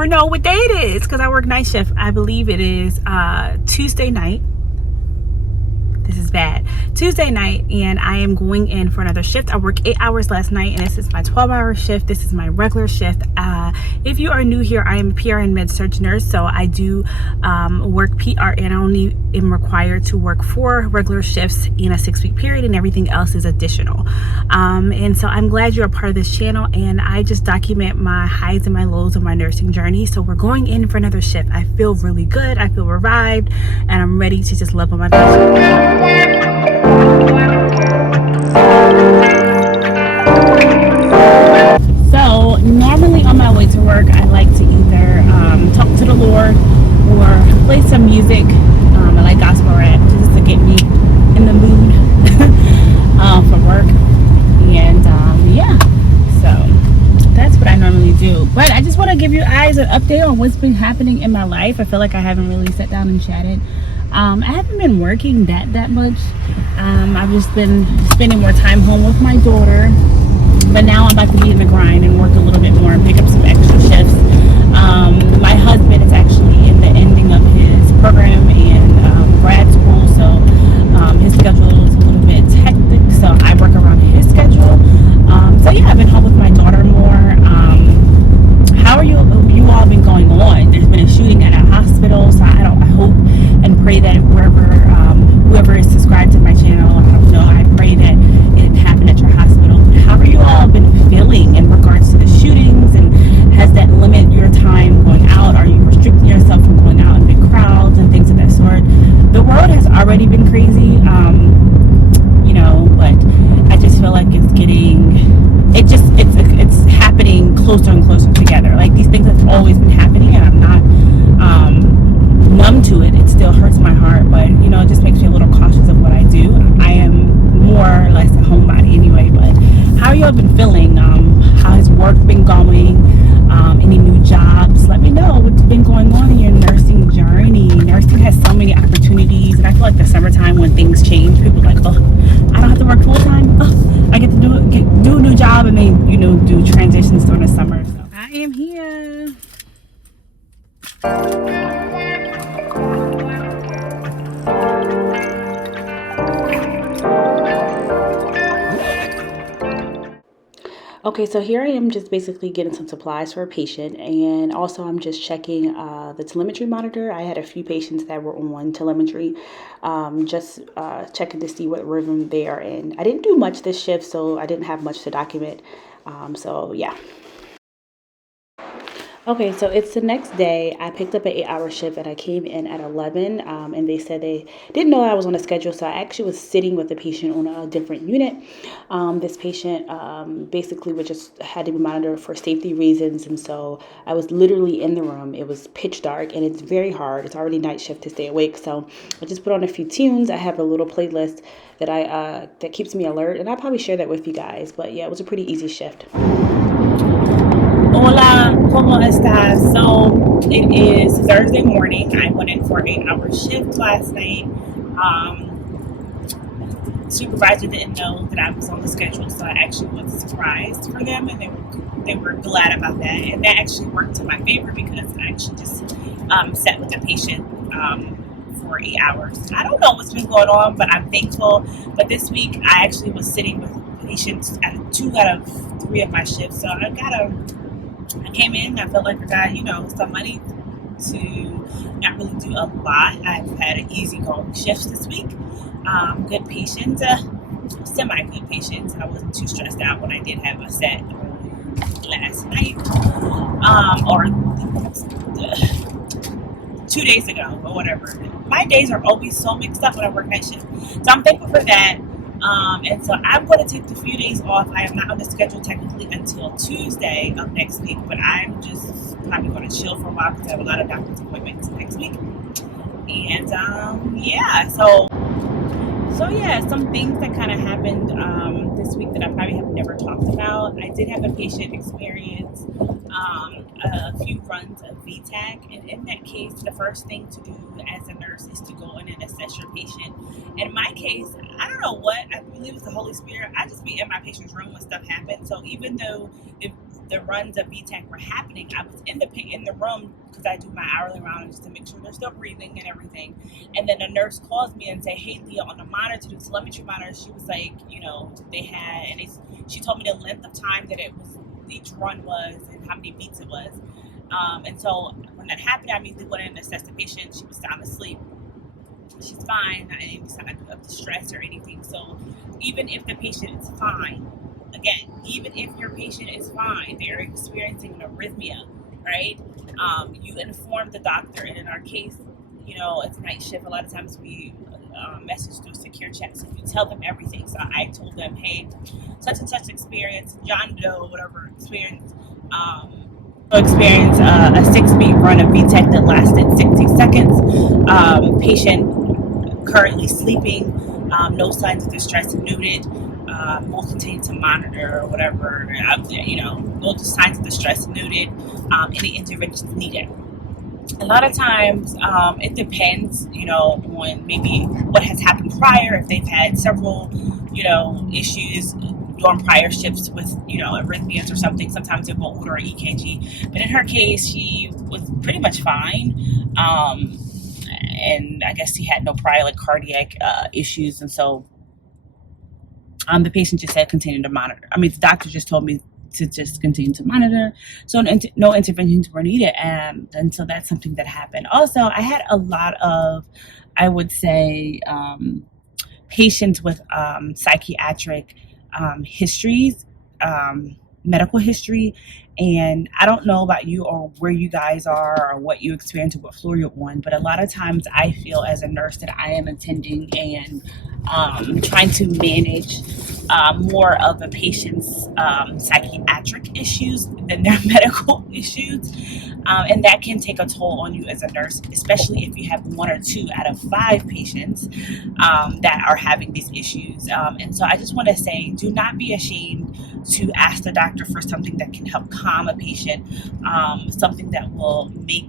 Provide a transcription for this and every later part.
never know what day it is because I work night shift. I believe it is Tuesday night. This is bad. Tuesday night, and I am going in for another shift. I worked 8 hours last night, and this is my 12-hour shift. This is my regular shift. If you are new here, I am a PRN med-surg nurse, so I do work PRN. I only am required to work 4 regular shifts in a 6-week period, and everything else is additional. And so I'm glad you're a part of this channel, and I just document my highs and my lows of my nursing journey. So we're going in for another shift. I feel really good. I feel revived, and I'm ready to just love on my patients. So normally on my way to work, I like to either talk to the Lord or play some music. I like gospel rap just to get me in the mood for work. And yeah, so that's what I normally do. But I just want to give you guys an update on what's been happening in my life. I feel like I haven't really sat down and chatted. I haven't been working that much. I've just been spending more time home with my daughter, but now I'm about to be in the grind and work a little bit more and pick up some extra shifts. My husband is actually in the ending of his program and grad school, so his schedule is a little bit hectic, so I work around his schedule. So yeah, I've been home with my daughter more. How are you all been going on? There's been a shooting at a hospital, so I hope and pray that whoever is subscribed to my channel, I don't know, I pray that it happened at your hospital. But how are you all been feeling in regards to the shootings, and has that limited your time going out? Are you restricting yourself from going out in big crowds and things of that sort? The world has already been crazy, but I just feel like it's happening closer and closer together. Like, these things have always been happening, and I'm not numb to it. It still hurts my heart, but it just makes me a little cautious of what I do. I am more or less a homebody anyway. But how y'all been feeling? How has work been going? Any new jobs? Let me know what's been going on in your nursing journey. Nursing has so many opportunities, and I feel like the summertime, when things change, people are like, oh, I don't have to work full time. Oh, I get to do a new job, and they do transitions during the summer. So I am here. Okay, so here I am just basically getting some supplies for a patient, and also I'm just checking the telemetry monitor. I had a few patients that were on telemetry, just checking to see what rhythm they are in. I didn't do much this shift, so I didn't have much to document, so yeah. Okay, so it's the next day. I picked up an 8-hour shift, and I came in at 11, and they said they didn't know I was on a schedule, so I actually was sitting with the patient on a different unit. This patient basically had to be monitored for safety reasons, and so I was literally in the room. It was pitch dark, and it's very hard. It's already night shift to stay awake, so I just put on a few tunes. I have a little playlist that that keeps me alert, and I'll probably share that with you guys. But yeah, it was a pretty easy shift. Hola, ¿cómo estás? So it is Thursday morning. I went in for an 8-hour shift last night. Supervisor didn't know that I was on the schedule, so I actually was surprised for them, and they were glad about that. And that actually worked to my favor because I actually just sat with the patient for 8 hours. I don't know what's been going on, but I'm thankful. But this week I actually was sitting with patients at 2 out of 3 of my shifts, so I came in, I felt like I got, some money to not really do a lot. I've had an easygoing shift this week. Good patients, semi-good patients. I wasn't too stressed out when I did have a set last night, or 2 days ago, or whatever. My days are always so mixed up when I work night shift. So I'm thankful for that. And so I'm going to take the few days off. I am not on the schedule technically until Tuesday of next week, but I'm just probably going to chill for a while because I have a lot of doctor's appointments next week. And yeah, so some things that kind of happened this week that I probably have never talked about. I did have a patient experience a few runs of vtach, and in that case, the first thing to do as a nurse is to go in and assess your patient. In my case, I don't know what, I believe it's the Holy Spirit. I just be in my patient's room when stuff happens. So even though the runs of vtach were happening, I was in the room because I do my hourly round just to make sure they're still breathing and everything. And then a nurse calls me and say, "Hey, Leah, on the monitor, the telemetry monitor," she was like, they had, and she told me the length of time that it was, each run was, and how many beats it was. And so when that happened, I immediately went in and assessed the patient. She was sound asleep. She's fine, not any sign of distress or anything. So even if the patient is fine, again, even if your patient is fine, they're experiencing an arrhythmia, right? You inform the doctor, and in our case, it's night shift. A lot of times we message through secure chat, so you tell them everything. So I told them, "Hey, such and such experience, John Doe, whatever experience, a 6-beat run of vtach that lasted 60 seconds. Patient currently sleeping, no signs of distress noted. We'll continue to monitor or whatever. No signs of distress noted. Any interventions needed." A lot of times, it depends, on maybe what has happened prior. If they've had several, issues during prior shifts with, arrhythmias or something, sometimes they will order an EKG. But in her case, she was pretty much fine. And I guess she had no prior cardiac issues. And so the patient just said continue to monitor. The doctor just told me to just continue to monitor. So no interventions were needed. And so that's something that happened. Also, I had a lot of, I would say, patients with psychiatric histories, medical history. And I don't know about you or where you guys are or what you experience or what floor you're on, but a lot of times I feel as a nurse that I am attending and trying to manage more of a patient's psychiatric issues than their medical issues. And that can take a toll on you as a nurse, especially if you have 1 or 2 out of 5 patients that are having these issues. And so I just want to say, do not be ashamed to ask the doctor for something that can help calm a patient, something that will make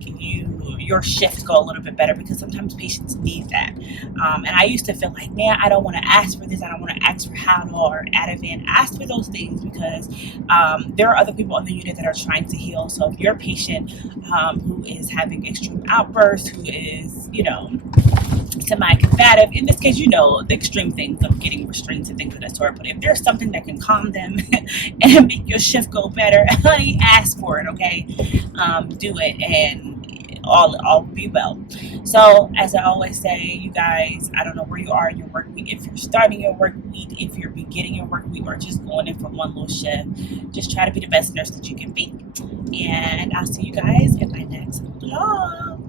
your shift go a little bit better, because sometimes patients need that. And I used to feel like, man, I don't want to ask for this. I don't want to ask for Haldol or Ativan. Ask for those things because there are other people on the unit that are trying to heal. So if your patient who is having extreme outbursts, who is, semi-combative, in this case, the extreme things of getting restraints and things of that sort, but if there's something that can calm them and make your shift go better, honey, ask for it, okay? Do it, and all be well. So as I always say, you guys, I don't know where you are in your work week, if you're starting your work week, if you're beginning your work week, or just going in for one little shift, just try to be the best nurse that you can be. And I'll see you guys in my next vlog.